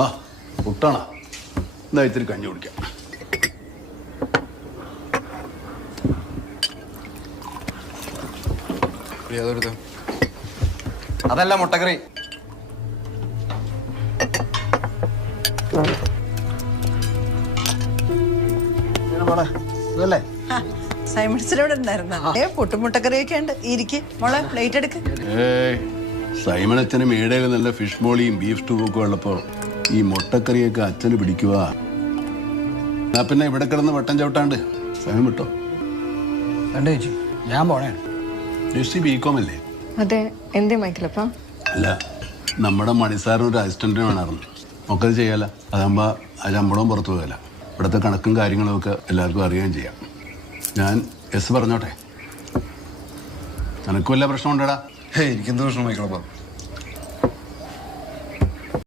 ആ പുട്ടാണോ? എന്നാ ഇത്തിരി കഞ്ഞി കുടിക്കാം. അതല്ല മുട്ടക്കറി. ഇതല്ലേ സൈമൺസിനോട് ഉണ്ടായിരുന്ന പൊട്ടുമുട്ടക്കറിയൊക്കെ ഉണ്ട്. ഇരിക്ക് മോളെ, പ്ലേറ്റ് എടുക്ക്. സൈമൺ അച്ഛന് മേടയിൽ നല്ല ഫിഷ് മോളിയും ബീഫ് സ്റ്റൂ ഒക്കെ ഉള്ളപ്പോ ഈ മുട്ടക്കറിയൊക്കെ അച്ഛന് പിടിക്കുക. എന്നാ പിന്നെ ഇവിടെ കിടന്ന് വട്ടം ചവിട്ടാണ്ട് സമയം വിട്ടോ. രണ്ട് ചേച്ചി ഞാൻ പോണേ. ജസ്റ്റ് ബികോം അല്ലേ? അതെ. എന്തേ മൈക്കിളപ്പ? അല്ല, നമ്മുടെ മണിസാറിന് ഒരു അസിസ്റ്റന്റിന് വേണമായിരുന്നു. നമുക്കത് ചെയ്യാല. അതാകുമ്പോ ആ ശമ്പളവും പുറത്തു പോകല. ഇവിടുത്തെ കണക്കും കാര്യങ്ങളും ഒക്കെ എല്ലാവർക്കും അറിയുകയും ചെയ്യാം. ഞാൻ എസ് പറഞ്ഞോട്ടെ? നിനക്കും വല്ല പ്രശ്നം ഉണ്ടടാ? എനിക്കെന്ത് പ്രശ്നം മൈക്കിളപ്പാ?